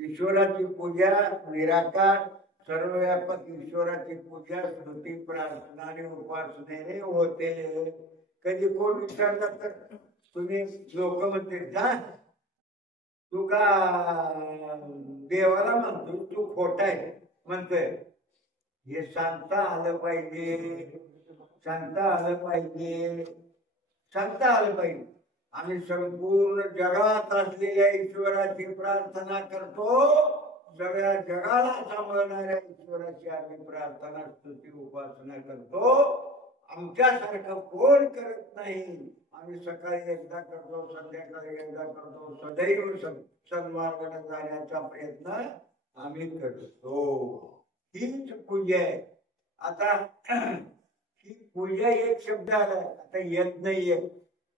ईश्वराची पूजा निराकार सर्वव्यापक ईश्वराची पूजा स्तुती प्रार्थना आणि उपासनेने होते. कधी कोण विचारलं तर तुम्ही लोक म्हणते जा तू का देवाला म्हणतो तू खोटा आहे म्हणतोय. हे सांगता आलं पाहिजे, सांगता आलं पाहिजे, सांगता आलं पाहिजे. आम्ही संपूर्ण जगात असलेल्या ईश्वराची प्रार्थना करतो. सगळ्या जगाला सांभाळणाऱ्या ईश्वराची आम्ही प्रार्थना स्तुती उपासना करतो. आमच्यासारखं कोण करत नाही. आम्ही सकाळी एकदा करतो, संध्याकाळी एकदा करतो. सदैव सन्मार्गाने जाण्याचा प्रयत्न आम्ही करतो. हीच पूजा आहे. आता ही पूजा एक शब्द आलाय. आता यज्ञ एक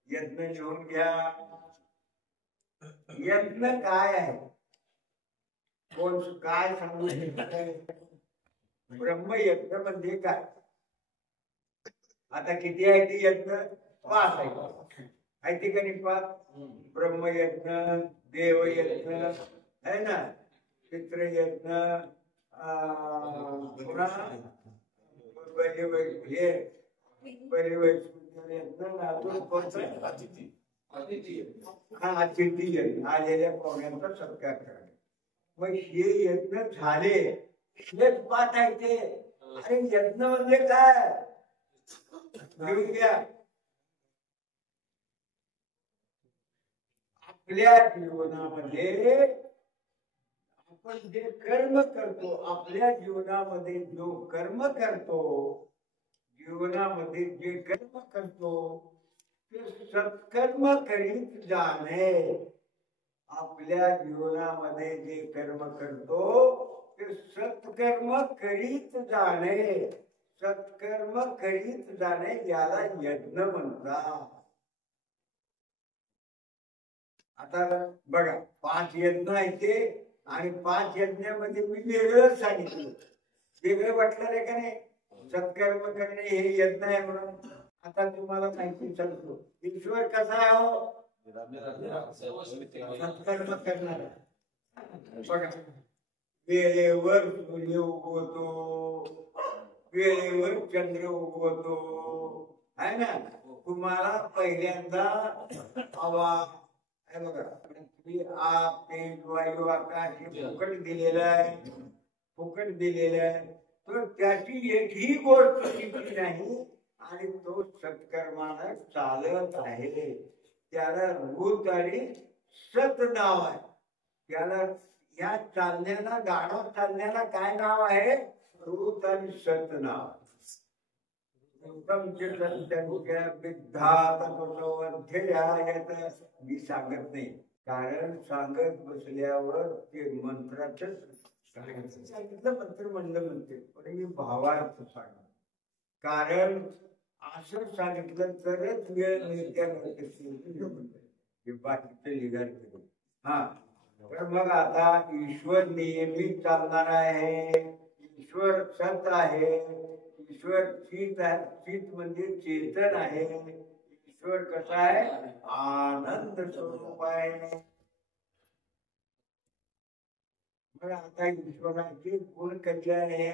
यज्ञ लिहून घ्या. यज्ञ काय आहे कोण काय सांगू शकत? ब्रह्मयज्ञ म्हणजे काय? आता किती आहे ती यज्ञ? 5 आहे ती कधी 5. ब्रह्मयज्ञ, देवयज्ञ है ना, पितृयज्ञ, अतिथी यज्ञ आलेल्या पाहुण्यांचा सत्कार करणे. मग हे यज्ञ झाले. हेच 5 आहे ते. अरे यज्ञ म्हणजे काय? घेऊन घ्या. आपल्या जीवनामध्ये आपण जे कर्म करतो, आपल्या जीवनामध्ये जो कर्म करतो, जीवनामध्ये जे कर्म करतो ते सत्कर्म करीत जाणे. आपल्या जीवनामध्ये जे कर्म करतो ते सत्कर्म करीत जाणे. सत्कर्म करीत जाणे याला यज्ञ म्हणतात. आता बघा 5 यज्ञ आहेत ते आणि 5 यज्ञामध्ये मी वेगळं सांगितलं. वेगळं वाटलं रे का नाही? सत्कर्म करणे हे यज्ञ आहे म्हणून. आता तुम्हाला माहिती सांगतो. ईश्वर कसा आहे हो? सत्कर्म करणारा. बघा वेळेवर सूर्य उगवतो, वेळेवर चंद्र उगवतो आहे ना. तुम्हाला पहिल्यांदा हवा आहे बघा, पृथ्वी आप तेज वायू आकाश हे फुकट दिलेलं आहे, फुकट दिलेलं आहे. तर त्याची एकही गोष्ट शिकली नाही आणि तो सत्कर्माला चालत आहे. त्याला ऋत आणि सत नाव आहे. त्याला या चालण्याला गाढव चालण्याला काय नाव आहे? ऋत आणि सत नाव. मी सांगत नाही, कारण सांगत बसल्यावर ते मंत्राच सांगितलं मंत्र म्हणलं म्हणते, पण मी भावार्थ सांग. कारण असं सांगितलं तरच वेळ मिळत्या बाकीचं लिगार केलं. हा तर मग आता ईश्वर नेहमी चालणार आहे. ईश्वर सत आहे. ईश्वर चित आहे. चित म्हणजे चेतन आहे. ईश्वर कसा आहे? आनंद स्वरूप आहे. मग आता ईश्वराची गुण कशी आहे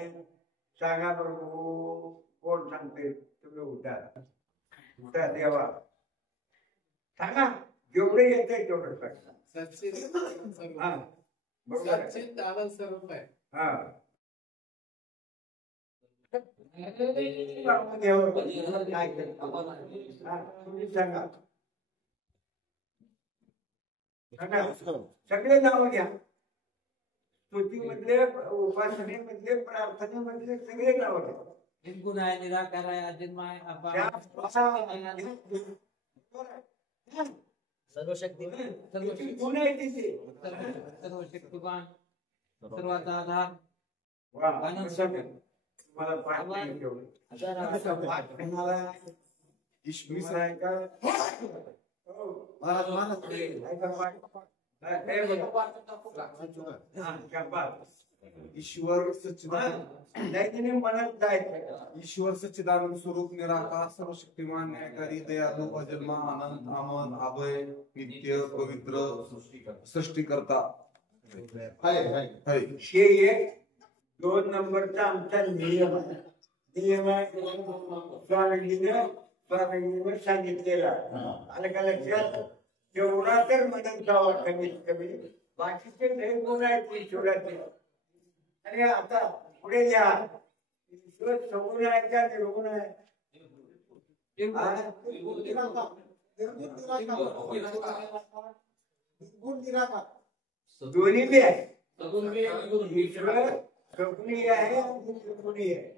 सांगा प्रभू. कोण सांगते? तुम्ही उठा, उठा देवा सांगा. जेवढे येते तेवढं सांगा. हा सच्चित आनंद स्वरूप आहे. हा तुम्ही सांगा. सगळे नाव घ्या. स्तुतीमधले, उपासनेमधले, प्रार्थनेमधले सगळे नाव घ्या. निर्गुण आहे, निराकार आहे, अजन्म आहे, सर्वशक्तिमान, सर्वशक्तिमान, सर्वाचा आधार. ईश्वर सच्चिदानंद स्वरूप निराकार सर्वशक्तिमान न्यायकारी दयालु अजन्मा आनंद अमर अभय नित्य पवित्र सृष्टिकर्ता आहे. हे एक 2 नंबरचा आमचा नियम आहे. नियम आहे स्वामीजीनं सांगितलेला. आलं का लक्षात? जेवढा तर मदत जावा कमीत कमी. बाकीचे लय गुण आहेत ईश्वराचे. आणि आता पुढे लिहा. ईश्वर सगुण आहे का निर्गुण आहे? दोन्ही बी आहे. ईश्वर सगुणी आहे आणि निर्गुणी आहे.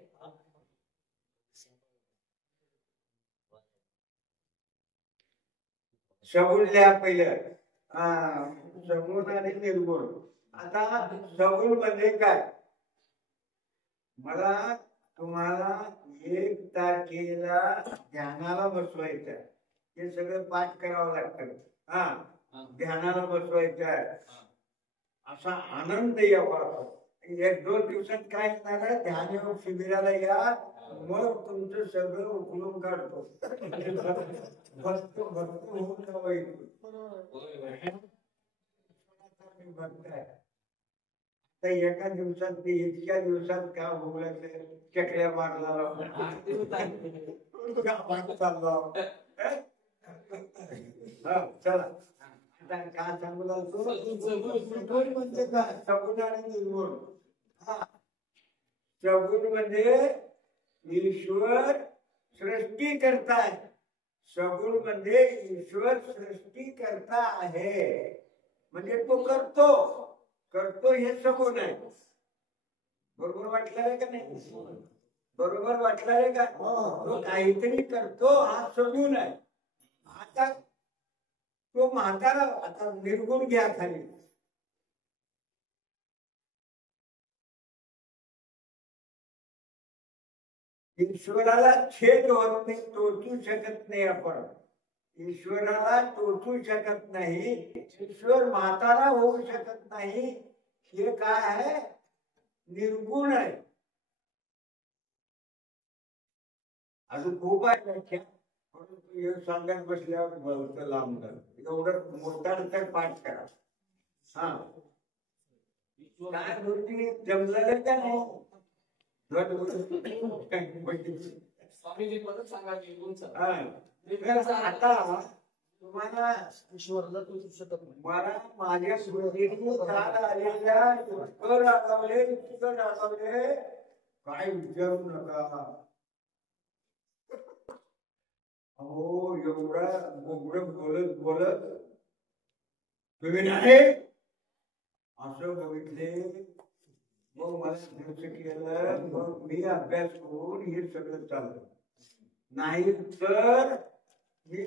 सगुण लिहा पहिलं. सगुण आणि निर्गुण. आता सगुण म्हणजे काय? मला तुम्हाला 1 तारखेला ध्यानाला बसवायचं. हे सगळं पाठ करावं लागतं. ध्यानाला बसवायचं आहे. असा आनंद यावा. 1-2 दिवसात काय येणार आहे? ध्यान शिबिराला या. मग तुमचं सगळं उकलून काढतो. भक्त होऊन जावं. एका दिवसात ते इतक्या दिवसात का होऊ लागले? चकड्या मारला चला काय सांगू लागतो? म्हणजे काय? सगुण आणि निर्गुण. सगुण म्हणजे ईश्वर सृष्टी करताय. सगुण म्हणजे ईश्वर सृष्टी करता आहे. म्हणजे तो करतो हे सगुण आहे. बरोबर वाटलं रे का नाही? बरोबर वाटलं रे का? तो काहीतरी करतो हा सगुण आहे. आता तो म्हातारा. आता निर्गुण घ्या खाली. ईश्वराला छेद होत नाही, टोचू शकत नाही आपण. ईश्वराला टोचू शकत नाही. ईश्वर म्हातारा होऊ शकत नाही. हे काय आहे? निर्गुण आहे. अजून खूप आहे व्याख्या. हे सांगत बसल्यावर भलतं लांब एवढं मोठा तर पाठ करा. काय गोष्टी जमलेलं का नाही? आता तुम्हाला ईश्वरला टोचू शकत नाही. मला माझ्या स्मृतीतून काल आलेल्या इतकं रागावले काय विचारू नका. अहो एवढा बोलत तुम्ही नाही असं बघितले. मग मला दिवस केलं. मग मी अभ्यास करून हे सगळं चाललं. नाही तर मी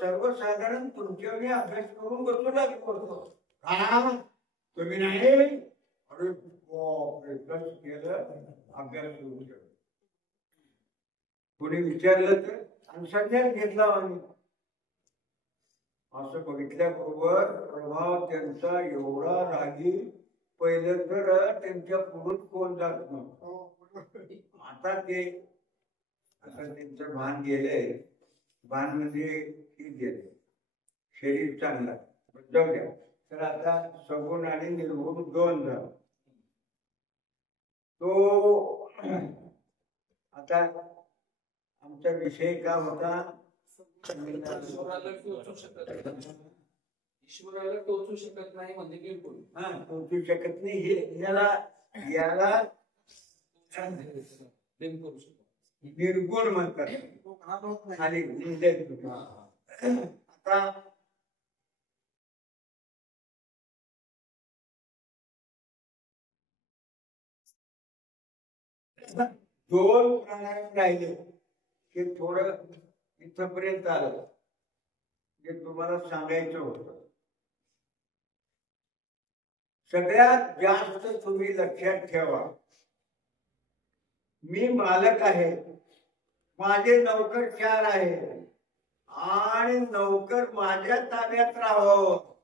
सर्वसाधारण तुमच्या मी अभ्यास करून बसू लागलो. तुम्ही नाही. अरे केलं अभ्यास सुरू केला. कोणी विचारलं तर संन्यास घेतला आम्ही. असं बघितल्याबरोबर प्रभाव त्यांचा एवढा रागी. पहिलं तर त्यांच्या पुढून कोण जात नव्हतं. आता ते आता त्यांचं भान गेलंय. भान म्हणजे ठीक गेले. शरीर चांगला जाऊ द्या. तर आता सगुण आणि निर्गुण 2 झालं. तो आता आमचा विषय काय होता? ईश्वराला टोचू शकत नाही म्हणजे बिलकुल. टोचू शकत नाही. याला निर्गुण म्हणतात. खाली आता दोन प्राणायाम राहिले की थोडं इथपर्यंत आलं. जे तुम्हाला सांगायचं होतं. सगळ्यात जास्त तुम्ही लक्षात ठेवा. मी मालक आहे. माझे नौकर 4 आहे आणि नौकर माझ्या ताब्यात राहावं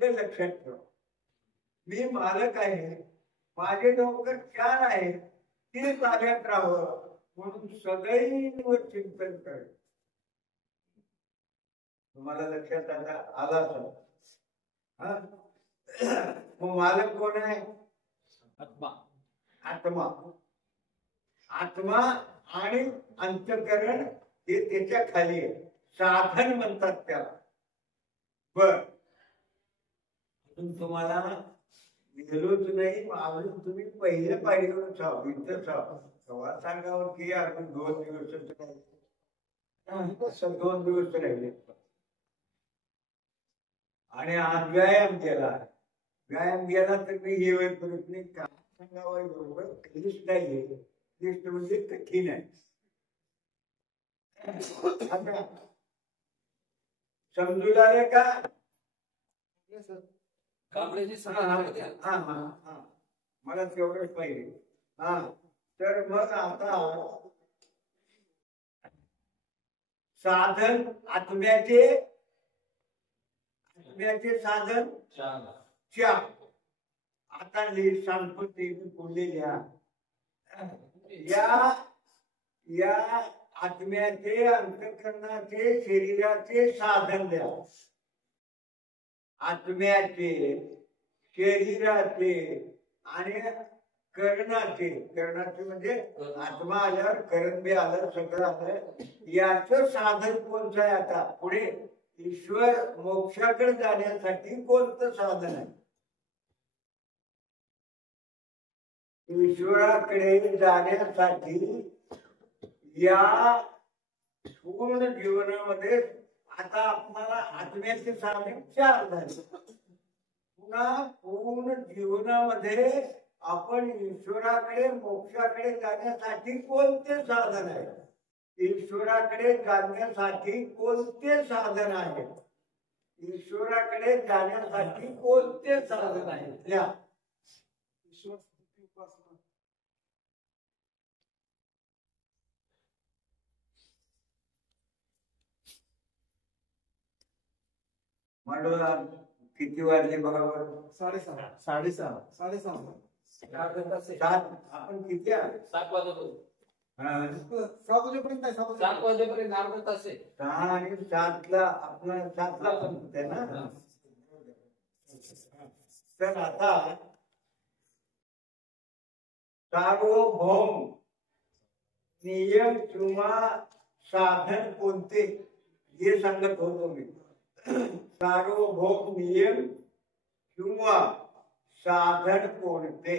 हे लक्षात ठेवा. मी मालक आहे. माझे नौकर 4 आहे. ते ताब्यात राहावं म्हणून सदैव चिंतन करायचं. तुम्हाला लक्षात आला असेल. मग मालक कोण आहे? आत्मा. आत्मा. आत्मा आणि अंतःकरण हे त्याच्या खाली आहे. साधन म्हणतात त्याला. बर, तुम्हाला गेलोच नाही, अजून तुम्ही पहिल्या पायरीवरच आहो, इथंच आहो. तेव्हा सांगावं की आपण 2 दिवसच राहिले. कसं 2 दिवस राहिले आणि आज व्यायाम केला. व्यायाम केला तर मी हे करत नाही. का सांगावं, बरोबर क्लिष्ट आहे. क्लिष्ट म्हणजे कठीण आहे. आता समजू लागले का? कांबळेची हा हा हा, मला तेवढंच पाहिजे. हा, तर मग आता साधन आत्म्याचे साधन चार. आता सांगतो ते पुढे लिहा. या आत्म्याचे, अंतःकरणाचे, शरीराचे साधन द्या. आत्म्याचे, शरीराचे आणि करणाचे म्हणजे आत्मा आल्यावर करण बी आलं, सगळं आलं. याचं साधन कोणतं आहे? आता पुढे ईश्वर मोक्षाकडे जाण्यासाठी कोणतं साधन आहे? ईश्वराकडे जाण्यासाठी या पूर्ण जीवनामध्ये आता आपल्याला आत्म्याचे साधन 4 झाले. पुन्हा पूर्ण जीवनामध्ये आपण ईश्वराकडे, मोक्षाकडे जाण्यासाठी कोणते साधन आहे? ईश्वराकडे जाण्यासाठी कोणते साधन आहे? ईश्वराकडे जाण्यासाठी कोणते साधन आहे? लिहा. ईश्वर स्तुती, उपासना. मला किती वाजले बघा? 6:30. 6:30. 7. आपण किती आहे? 7 वाजतो. 7 वाजेपर्यंत नाही. 7 वाजेपर्यंत अर्धा तास आहे. 6 आणि 7ला आपला 7ला पण होते ना. तर आता सार्वभौम नियम किंवा साधन कोणते हे सांगत होतो मी. सार्वभौम नियम किंवा साधन कोणते?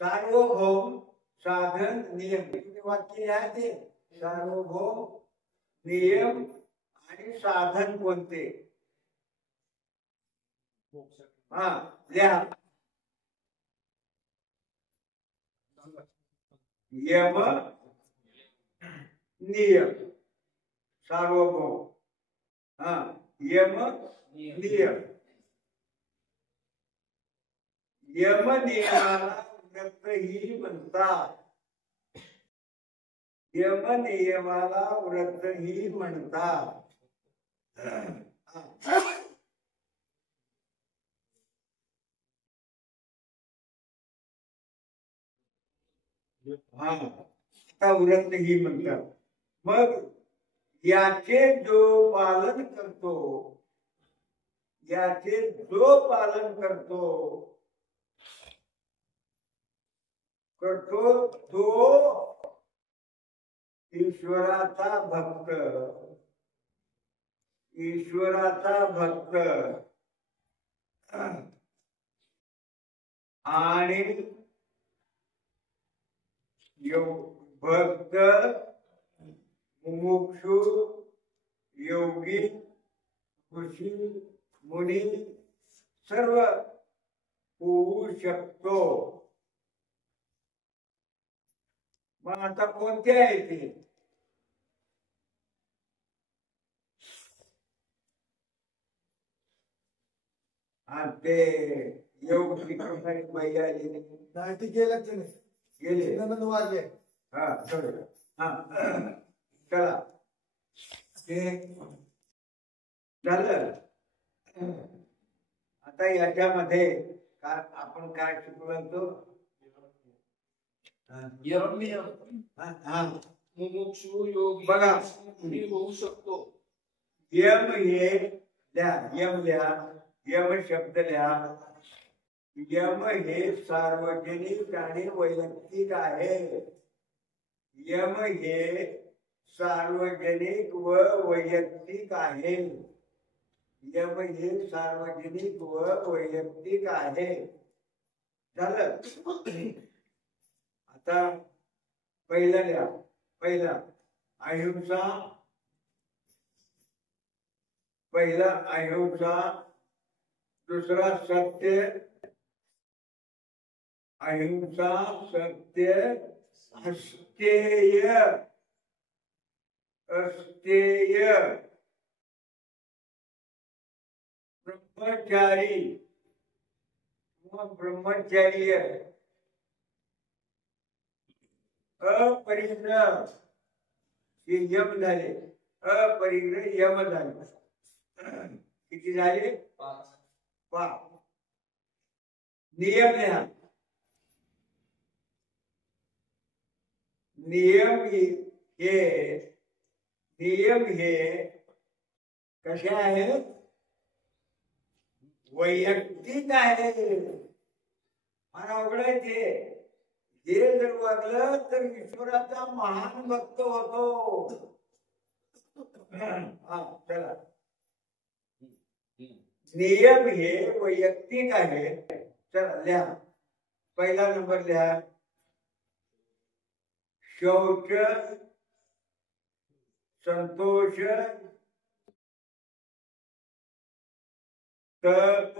सार्वभौम, साधन, नियम. वाक्य आहे ते. सार्वभौम, नियम आणि साधन कोणते? हा, लिहा. यम, नियम, सार्वभौम. हा, यम, नियम. यम नियमाला व्रतही म्हणतात. यम नियमाला व्रतही म्हणतात. हा, आता व्रतही म्हणतात. मग याचे जो पालन करतो तो ईश्वराचा भक्त आणि भक्त, मुमुक्षु, योगी, ऋषी, मुनी सर्व होऊ शकतो. मग आता कोणते आहे ते? ते योग शिकवणारी बाई आली नाही, ते गेले. वाजले. हा, चला. हा, चला. ते झालं. आता याच्यामध्ये आपण काय शिकलो? मुमुक्षु, योगी, बघा. होऊ शकतो. यम हे लिहा. यम लिहा. यम शब्द लिहा. यम हे सार्वजनिक आणि वैयक्तिक आहे. यम हे सार्वजनिक व वैयक्तिक आहे. यम हे सार्वजनिक व वैयक्तिक आहे. झालं. आता पहिला लिहा. पहिला अहिंसा. पहिला अहिंसा. दुसरा सत्य. अहिंसा, सत्य, अस्तेय. अस्तेय. ब्रह्मचारी किंवा ब्रह्मचर्य. अपरिग्रह. हे यम झाले. अपरिग्रह यम झाले. किती झाले? 5. नियम लिहा. नियम हे कसे आहेत? वैयक्तिक आहे. मला अवघडायचे. हे जर वागलं तर ईश्वराचा महान भक्त होतो. हा चला. नियम हे वैयक्तिक आहे. चला लिहा. पहिला नंबर लिहा. शौच, संतोष, तप.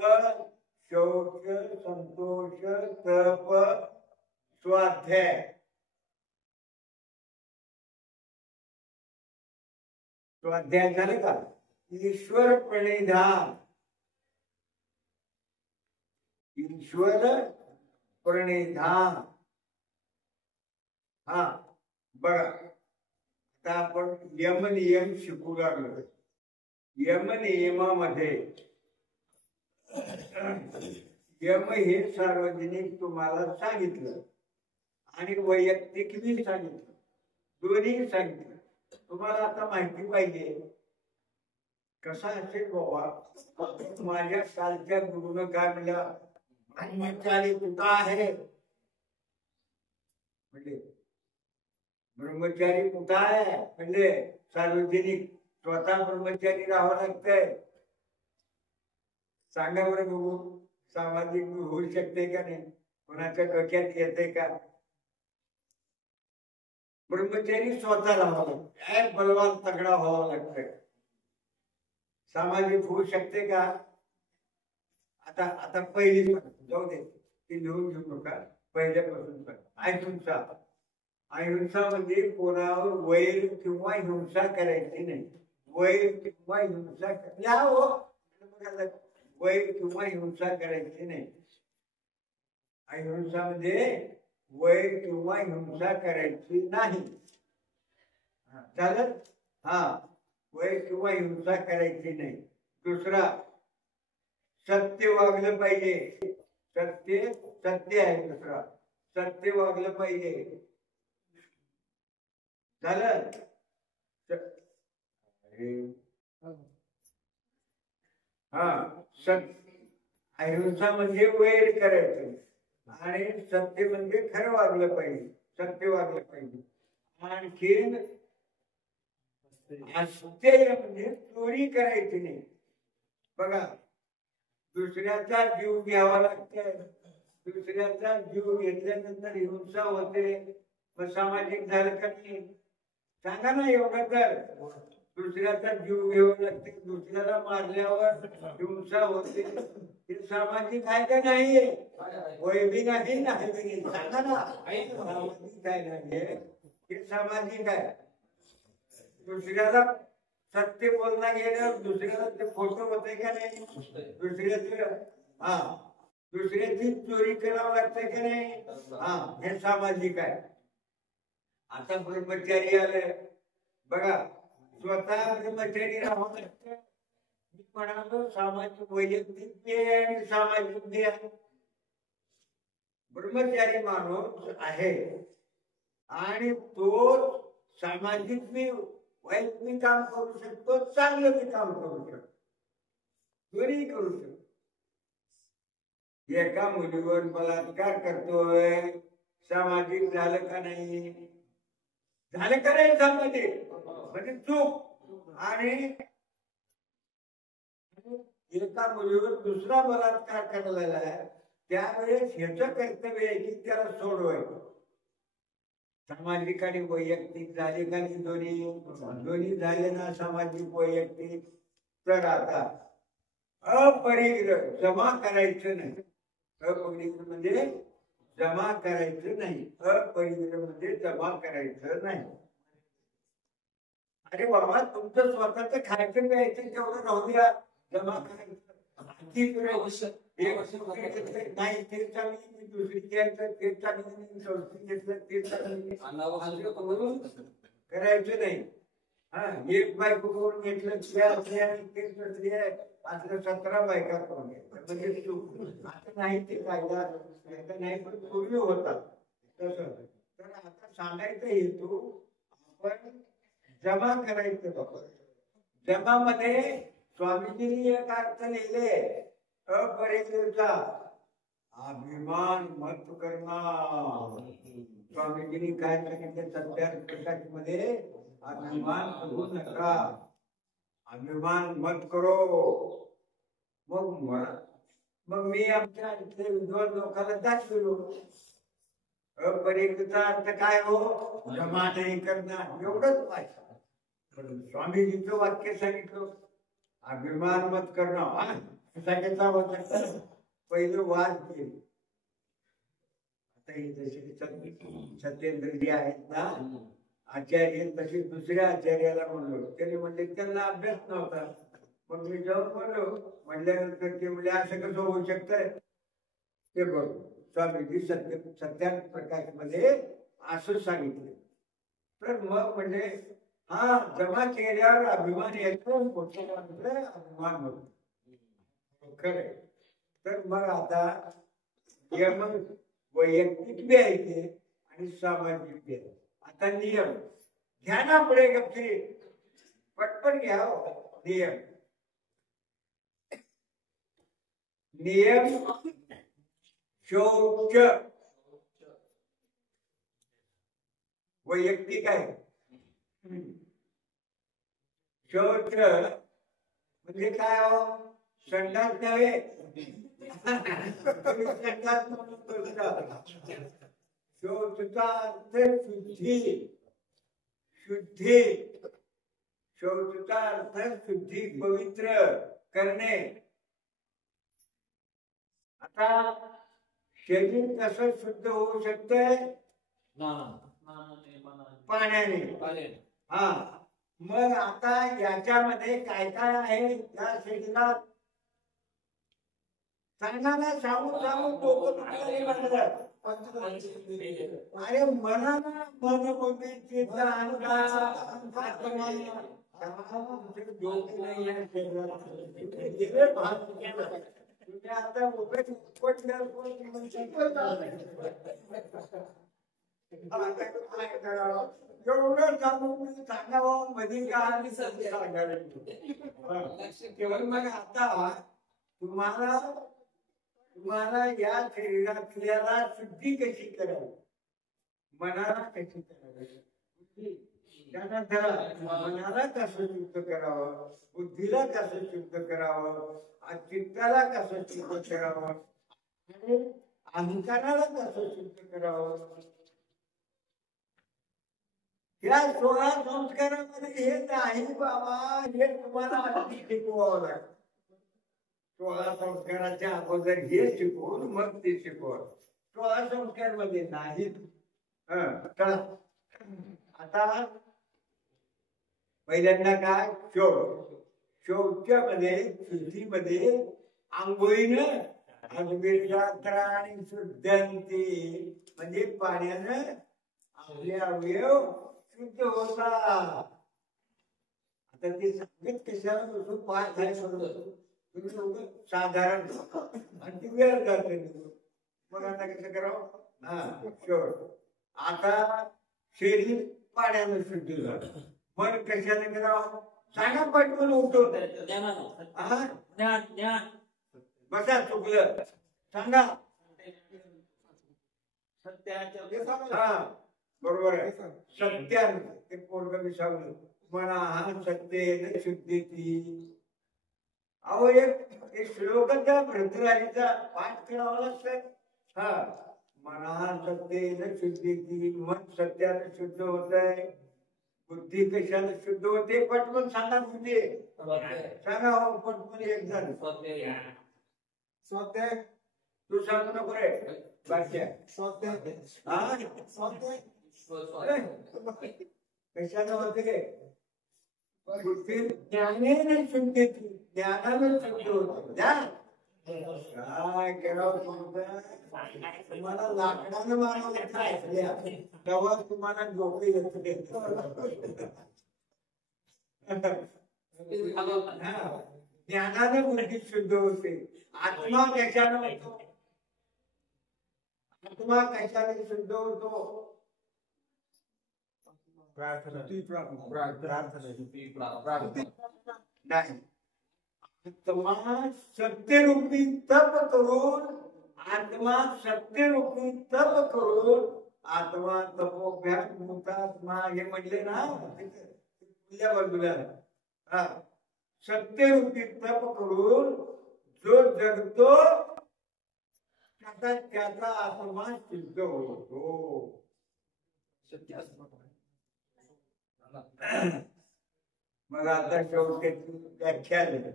शौच, संतोष, तप, स्वाध्याय. स्वाध्याय झालं का? ईश्वर प्रणिधान. ईश्वर प्रणिधान. हा बघा. आता आपण यम नियम शिकू लागलो. यम नियमामध्ये यम हे सार्वजनिक तुम्हाला सांगितलं आणि वैयक्तिक मी सांगितलं. दोन्ही सांगितलं. तुम्हाला आता माहिती पाहिजे कसा असेल बाबा. माझ्या कालच्या गुरुनं काय म्हणलं? ब्रह्मचारी कुठं आहे म्हणजे ब्रह्मचारी कुठं आहे म्हणजे सार्वजनिक स्वतः ब्रह्मचारी राहावं लागतंय. सांगा बरं बघू. सामाजिक होऊ शकते का नाही? कोणाच्या डोक्यात येते का? ब्रह्मचारी स्वतः राहावं लागतं. बलवान तगडा व्हावा लागतंय. सामाजिक होऊ शकते का? आता पहिली जाऊ दे. ती लिहून घेऊ नका. पहिल्यापासून अहिंसा. अहिंसा म्हणजे कोणावर वैर किंवा हिंसा करायची नाही. वैर किंवा हिंसा वैर किंवा हिंसा करायची नाही. अहिंसा म्हणजे वैर किंवा हिंसा करायची नाही. चालेल. हा वैर किंवा हिंसा करायची नाही. दुसरा सत्य वागलं पाहिजे. सत्य आहे. दुसरा सत्य वागलं पाहिजे. झालं. हा अहिंसा म्हणजे वैर करायचं आणि सत्य म्हणजे खरं वागलं पाहिजे. सत्य वागलं पाहिजे. आणखीन अस्तेय म्हणजे चोरी करायची नाही. बघा दुसऱ्याचा जीव घ्यावा लागतोय. दुसऱ्याचा जीव घेतल्यानंतर हिंसा होते. मग सामाजिक झालं का नाही? सांगा ना. एवढं तर दुसऱ्याचा जीव घ्यावा लागते. दुसऱ्याला मारल्यावर हिंसा होते. हे सामाजिक आहे का नाही? वैभिक आहे ना? सांगा ना. सामाजिक आहे नाही? हे सामाजिक आहे. दुसऱ्याला सत्य बोलणं गेल्यावर दुसऱ्याला ते फोटो होते का नाही? दुसऱ्याची चोरी करावं लागते का नाही? हे सामाजिक आहे. आता ब्रह्मचारी आले. बघा स्वतः ब्रह्मचारी राहावं लागतं. मी म्हणालो सामाजिक वैयक्तिक बी आहे आणि सामाजिक बी आहे. ब्रह्मचारी माणूस आहे आणि तो सामाजिक बी वाईट बी काम करू शकतो. चांगलं बी काम करू शकतो. दोन्ही करू शकतो. एका मुलीवर बलात्कार करतोय, सामाजिक झालं का नाही? झालं का नाही सामाजिक? म्हणजे चूक. आणि एका मुलीवर दुसरा बलात्कार करायला आहे, त्यावेळेस ह्याचं कर्तव्य आहे की त्याला सोडवायचं. सामाजिक आणि वैयक्तिक झाले का नाही? दोन्ही झाले ना, सामाजिक वैयक्तिक. तर आता अपरिग्रह जमा करायचं नाही. अपरिग्रह म्हणजे जमा करायचं नाही. अपरिग्रह म्हणजे जमा करायचं नाही. अरे बाबा, तुमचं स्वतःच खायचं प्यायचं तेवढं राहू द्या, जमा करायचं नाही. ते चांगली, दुसरी घ्यायचं ते चांगली, चौथी घेतलं ते चांगली, करायचं नाही. हा, एक बायको करून घेतलं ते दुसरी आहे, असं 17 बायका करून घेतलं म्हणजे चूक. आता नाही ते कायदा, आता नाही, पण पूर्वी होता तसं. तर आता सांगायचं हेतू आपण जमा करायचं बाबा. जमामध्ये स्वामीजींनी एक अर्थ लिहिले, अपरिग्रहचा अभिमान मत करणार. स्वामीजींनी काय सांगितलं? सत्यात मध्ये अभिमान करू नका, अभिमान मत करो. मग मी आमच्या इथले विद्वान लोकांना दाखवलो अपरिग्रहचा अर्थ काय हो? जमा नाही करणार, एवढंच पाहिजे. पण स्वामीजींचं वाक्य सांगितलं, अभिमान मत करणं. पहिलं वाद केली. आता हे जसे सत्येंद्रजी आहेत ना आचार्य, तसे दुसऱ्या आचार्याला म्हणलो. त्याने म्हणले त्यांना अभ्यास नव्हता. मग मी जाऊन बोललो. म्हणल्यानंतर ते म्हणजे असं कसं होऊ शकतंय? ते बघ, स्वामीजी सत्यात प्रकाश मध्ये असं सांगितलं. तर मग म्हणजे हा, जमा केल्यावर अभिमान येतो, अभिमान होतो. खरंय. तर मग आता मग वैयक्तिक बी आहे ते आणि सामाजिक बी आहे. आता नियम घ्या ना पुढे, गप्पी पटपट घ्या. नियम शौच वैयक्तिक आहे. शौच म्हणजे काय हो? संडास नव्हे. संडास शौचचा अर्थ शुद्धी. शुद्धी, शौचचा अर्थ शुद्धी, पवित्र करणे. आता शरीर कसं शुद्ध होऊ शकतंय? पाण्याने. हा, मग आता याच्यामध्ये काय काय आहे या शरीरात? सांगणारा सांगून डोकं अरे मनाला मन बुद्धी चित्त तुम्ही आता एवढं सांगून सांगावं मध्ये का? मग आता तुम्हाला या शरीरातल्याला शुद्धी कशी करावी, मनाला कशी करावी, त्यानंतर मनाला कसं शुद्ध करावं, बुद्धीला कसं शुद्ध करावं, चित्ताला कसं शुद्ध करावं, आणि अहंकाराला कसं शुद्ध करावं. या 16 संस्कारामध्ये हे नाही बाबा, हे तुम्हाला शिकवावं लागतं. 16 संस्काराच्या अगोदर हे शिकवून मग ते शिकवण. 16 संस्कार मध्ये नाहीत. आता पहिल्यांदा काय? शौचामध्ये शुद्धीमध्ये आंघोळीनं शुद्धांती म्हणजे पाण्यानं आपले अवयव शुद्ध होता. आता ते सांगत कशाला बसून पाच झाले साधारण आणि ती वेळ जाते. मग आता कसं करावं? हा, शेवट. आता शरीर पाण्यानं शुद्ध झालं, मन कशाने करावं? सांगा पटकन उठून. बसा, चुकलं. सांगा. हे सांगा. हा बरोबर हे आहे. सांगा. सत्यान ते पोरग विसावलं मना हा सत्य शुद्धी ती. अहो एक श्लोकाचा भ्रतराजीचा पाठ करावा लागतंय. हा मना सत्य शुद्धी ती. मन सत्यानं शुद्ध होत आहे. बुद्धी कशाने शुद्ध होते पटकन सांगा. बुद्धी सांगा हो पटकन एक जण. स्वाध्याय तू सांगू नको रे बादशाह. स्वाध्याय हा स्वाध्याय कशाने होते बुद्धी ज्ञानेने शुद्धी ती. ज्ञानाने शुद्ध होते. काय करावं तुम्हाला लाकडानं मानवलं तेव्हा तुम्हाला झोपी येते. ज्ञानाने बुद्धी शुद्ध होते. आत्मा कशाने होतो. आत्मा कशाने शुद्ध होतो. नाही आत्मा सत्यरूपी तप करून आत्मा सत्यरूपी तप करून आत्मा तपोभ्यास भूतात्मा हे म्हणले ना पुढल्या बाजूला. हा सत्यरूपी तप करून जो जगतो त्याचा आत्मा शुद्ध होतो. मग आता शेवटची व्याख्या झाली.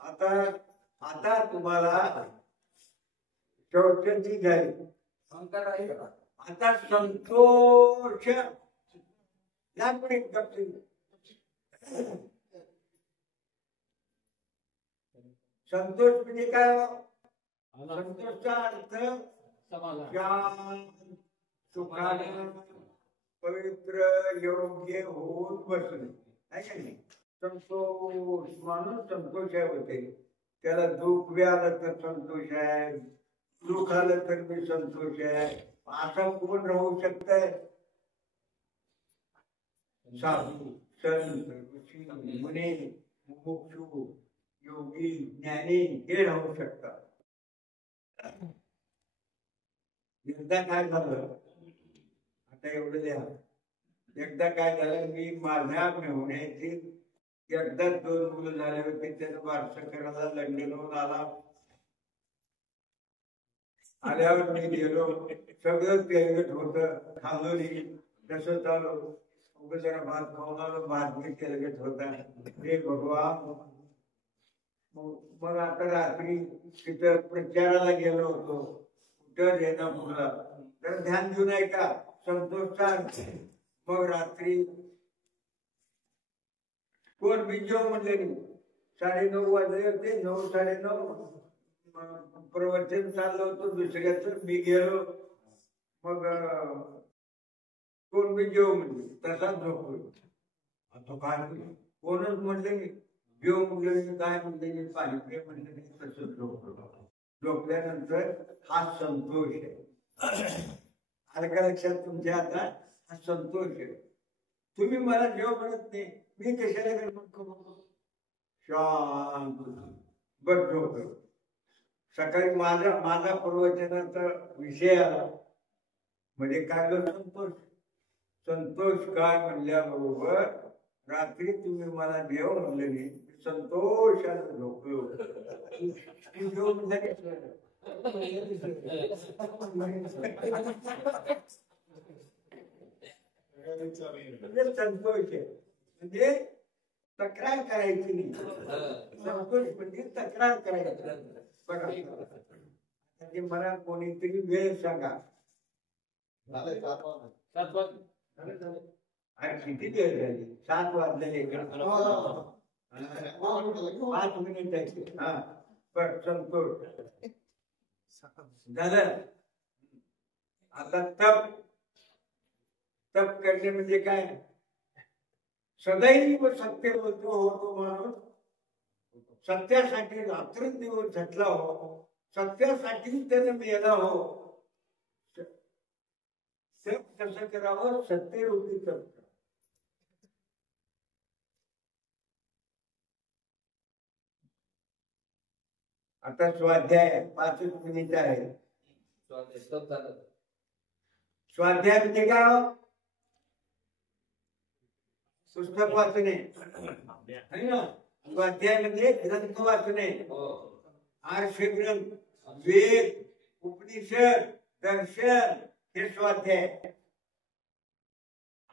आता तुम्हाला शेवटची झाली. आता संतोष यापुढे संतोष म्हणजे काय. संतोषचा अर्थ शांत सुखानं पवित्र योग्य होऊन बसणे आहे का नाही. संतोष माणूस संतोष होते. त्याला दुःख बी आलं तर संतोष आहे. दुःख आलं तर बी संतोष आहे. असा कोण राहू शकतंय. साधू संत ऋषी मुनी मुमुक्षु योगी ज्ञानी हे राहू शकतात. एकदा काय झालं आता एवढं द्या. एकदा काय झालं मी माझ्या मेहुण्याची एकदा 2 मुलं झाले होते. त्यानं वारसा करायला लंडनहून आला. आल्यावर मी गेलो. सगळं तेलगट होतं. खाल्लो नाही. तसं चालू उगं जरा भात खाऊन आलो. भात मी तेलगट होता. हे भगवान. मग आता रात्री तिथं प्रचाराला गेलो होतो. कुठं रेणापूरला. तर ध्यान देऊ नये का संतोषचा. मग रात्री कोण बिजो म्हणले 9:30 वाजले होते. 9 9:30 प्रवचन चाललं होतं दुसऱ्याचं. मी गेलो. मग कोण बिजो म्हणले. तसाच झोपलो. आता काय कोणच म्हणले नाही. जेव म्हणले काय म्हणले पाणी पे म्हणले नाही. तसंच झोपलो. झोपल्यानंतर हा संतोष आहे. आलं का लक्षात तुमच्या. आता हा संतोष आहे. तुम्ही मला जेव्हा म्हणत नाही मी कशाला गडबड करू. शांत बस झोपलो. सकाळी माझा प्रवचनाचा विषय आला. म्हणजे काय संतोष. संतोष काय म्हणल्याबरोबर रात्री तुम्ही मला देव म्हणले नाही. संतोषानं झोपलो. देव म्हणलं संतोष आहे. म्हणजे तक्रार करायची नाही. संतोष म्हणजे तक्रार करायची. बघा मला कोणीतरी वेळ सांगा. किती वेळ झाली. 7 वाजले. 5 मिनिट. हा पण संतोष झालं. आता तप करणे म्हणजे काय. सदैव सत्य बोलतो होतो माणूस. सत्यासाठी रात्रंदिवस झटला हो. सत्यासाठी त्याने मेला हो. तप कसं करावं. सत्यरूपी तप. आता स्वाध्याय 5 मिनिट आहे. stop झालं. स्वाध्याय म्हणजे काय हो? पुस्तक वाचणे है ना. स्वाध्याय म्हणजे ग्रंथ वाचणे. हो. आर्षग्रंथ, वेद, उपनिषद, दर्शन हे स्वाध्याय.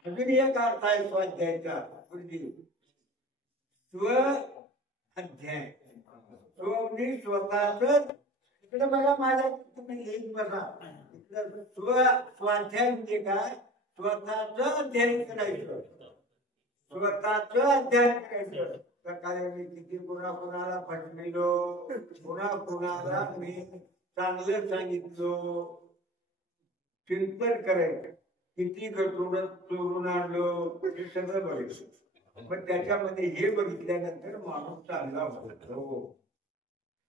अजून एक अर्थ आहे स्वाध्यायाचा गुरुजी, स्व अध्याय. स्व म्हणजे स्वतःच. इकडे बघा माझ्या, तुम्ही लिहित बघा. इकडे स्वाध्याय म्हणजे काय? स्वतःच अध्ययन करायचं. स्वतःच अध्ययन करायचं. सकाळी मी किती कोणाला फसविलो, कोणाला मी चांगलं सांगितलो, चिंतन करायचं. किती चोरून आणलो हे सगळं बघायचं. पण त्याच्यामध्ये हे बघितल्यानंतर माणूस चांगला होतो.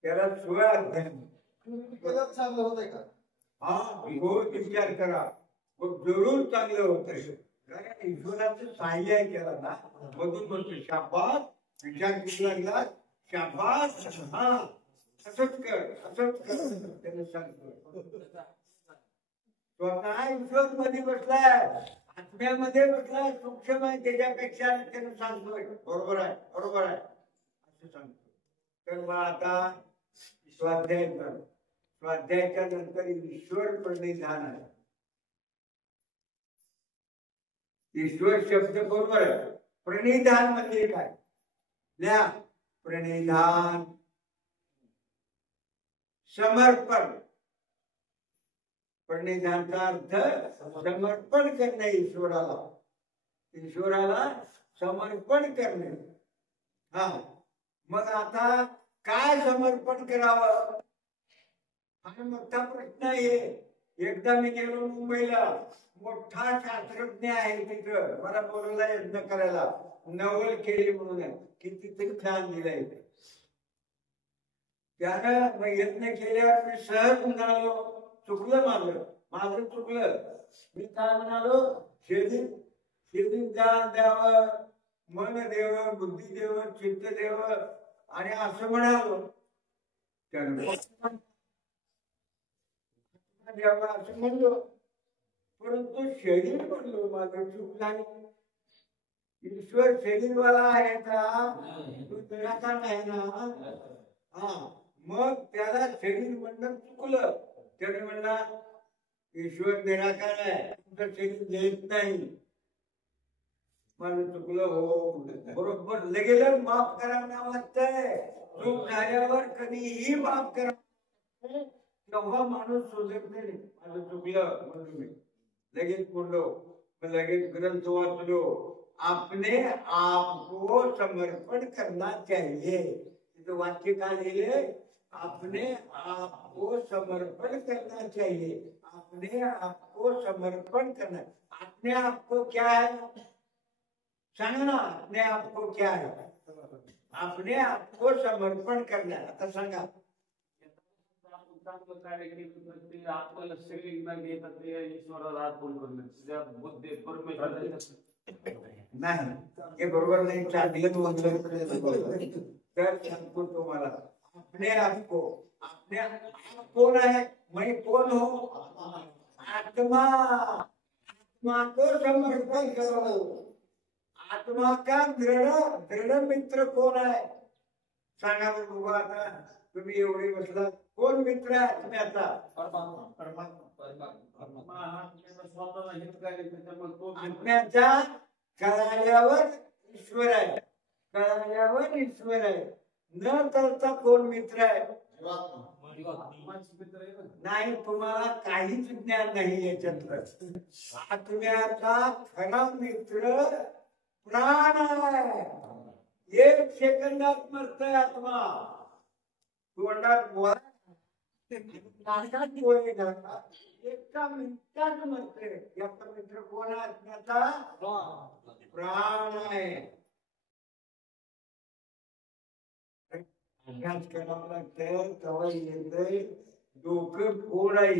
त्याला स्व अध्ययन. चांगलं होतंय का? हा, रोज विचार करा, मग जरूर चांगलं होतंय. कारण ईश्वराचं सहाय्य आहे त्याला ना. मधून म्हणतो शाबास, विचार करू लागला, शाबास, हा असंच कर, असंच कर. त्याने सांगतो स्वतः ईश्वर मध्ये बसलाय, आत्म्यामध्ये बसलाय, सूक्ष्म आहे त्याच्यापेक्षा. त्याने सांगतोय बरोबर आहे, बरोबर आहे असं सांगतो. तर मग आता स्वाध्याय कर. स्वाध्यायाच्या नंतर ईश्वर प्रणिधान आहे. ईश्वर शब्द बरोबर आहे. प्रणिधान म्हणजे काय? ल्या प्रणिधान समर्पण. प्रणिधानचा अर्थ समर्पण करणे ईश्वराला. ईश्वराला समर्पण करणे. हा, मग आता काय समर्पण करावं हा मोठा प्रश्न आहे. एकदा मी गेलो मुंबईला. मोठा शास्त्रज्ञ आहे तिथं, मला बोलवला यत्न करायला. नवल केली म्हणून कितीतरी छान दिलंय. त्यानं यत्न केल्यावर मी सहज म्हणालो, चुकलं माझं चुकलं. मी काय म्हणालो, शरीर जाण द्यावं, मन देव, बुद्धी देव, चित्त देव आणि असं म्हणालो. असं म्हणलो, परंतु शरीर म्हणलो माझं चूक नाही. ईश्वर शरीरवाला आहे का? तू निराकार आहे ना. हा, मग त्याला शरीर म्हणणं चुकलं. त्याने म्हणला ईश्वर निराकार आहे, तुमचं शरीर घेत नाही. माझं चुकलं हो, बरोबर. लगेच माफ करावं लागतंय. चूक झाल्यावर कधीही माफ करा, तेव्हा माणूस सुधरत नाही. माझं चुकलं म्हणून मी लगेच बोललो, लगेच ग्रंथ वाचलो. अपने आप को समर्पण करना चाहिए. तिथं वाक्य काय लिहिले? अपने आप को समर्पण करना चाहिए. अपने आप को समर्पण करना. अपने आप को क्या है सांगा ना. अपने आप को क्या है? अपने आप को समर्पण करना. आता सांगा. आपल्याला शरीर नाही येतात ते ईश्वराला अर्पण करणं, त्या बुद्धी परमेश्वर नाही, हे बरोबर नाही. चांगलं म्हटलं तर सांगतो तुम्हाला. अपने आप को, अपने आप कोण आहे? मैं कौन हूँ? आत्मा. आत्मा को समर्पण करो. आत्मा का दृढ मित्र कोण आहे सांगा बघू. आता तुम्ही एवढे बसला, कोण मित्र आहे आत्म्याचा? आत्म्याच्या कळाल्यावर ईश्वर आहे. कळाल्यावर ईश्वर आहे. न कळता कोण मित्र आहे? नाही, तुम्हाला काहीच ज्ञान नाही याच्यातलं. आत्म्याचा खरा मित्र प्राण आहे. 1 सेकंदात मरतोय आत्मा. तोंडात बोला, एका मिनिटात मरतोय. याचा मित्र कोण आहे? आत्म्याचा प्राण आहे. अभ्यास करावा लागतं, तेव्हा येतंय. डोकं फोड आहे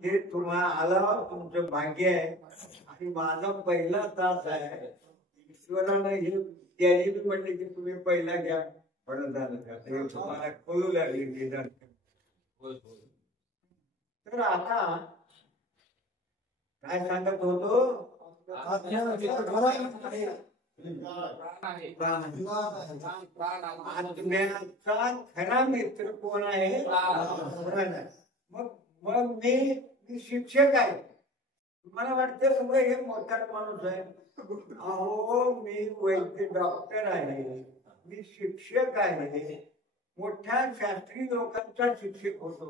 हे तुम्हाला आला, तुमचं भाग्य आहे. आणि माझा पहिला तास आहे. ईश्वरानं हे त्याने बी म्हणले की तुम्ही पहिला घ्या. बरं झालं का ते तुम्हाला कळू लागली निदान. तर आता काय सांगत होतो? आत्म्याचा खरा मित्र कोण आहे? प्राण आहे. मग मग मी शिक्षक आहे. तुम्हाला वाटतं मग हे मोठा माणूस आहे. अहो मी वैद्य डॉक्टर आहे, मी शिक्षक आहे, मोठ्या शास्त्रीय लोकांचा शिक्षक होतो.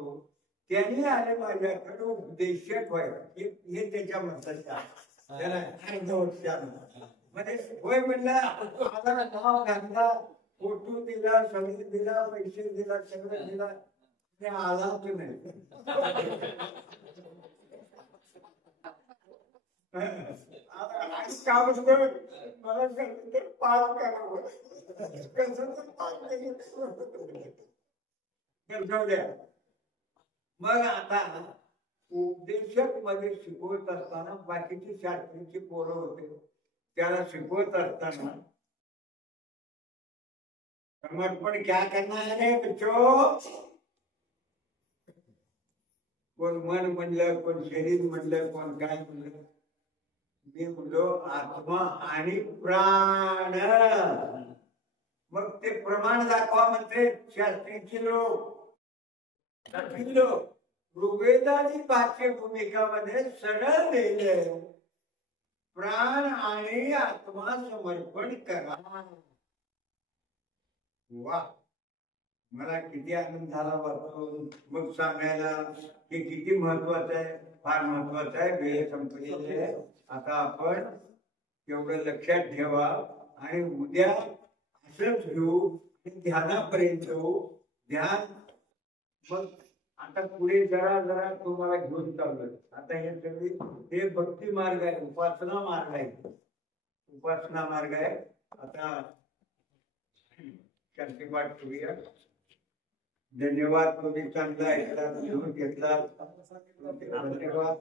त्यांनी आले माझ्याकडे उपदेशक व्हायला, हे त्याच्या मताच्या म्हणजे होय म्हणला. आला नाव घातला, फोटो दिला, सगळं दिला, पैसे दिला, सगळं दिला, आला तुम्ही काम मला तर पार करावं कसं तर मग आता उपदेशक मध्ये शिकवत असताना बाकीची शास्त्रीची पोरं होते, त्याला शिकवत असताना समर्पण क्या करना है बच्चों? कोण मन म्हणलं, कोण शरीर म्हणलं, कोण काय म्हणलं. मी म्हणलो आत्मा आणि प्राण. मग ते प्रमाण दाखवा म्हणते शास्त्रीचे लोक. ऋग्वेदादी भाष्य भूमिकामध्ये सरळ लिहिलं प्राण आणि आत्मा समर्पण करा. वा, मला किती आनंद झाला वाचून. मग सांगायला की किती महत्वाचं आहे, फार महत्वाचं आहे. वेळ संपलेली आहे. आता आपण एवढं लक्षात ठेवा आणि उद्या असंच घेऊ, ध्यानापर्यंत येऊ. ध्यान मग आता पुढे जरा जरा तुम्हाला घेऊन चाललोय. आता हे सगळी हे भक्ती मार्ग आहे, उपासना मार्ग आहे, उपासना मार्ग आहे. आता शांतीपाठ करूया. धन्यवाद. तुम्ही चांगला ऐकला, घेऊन घेतला. धन्यवाद.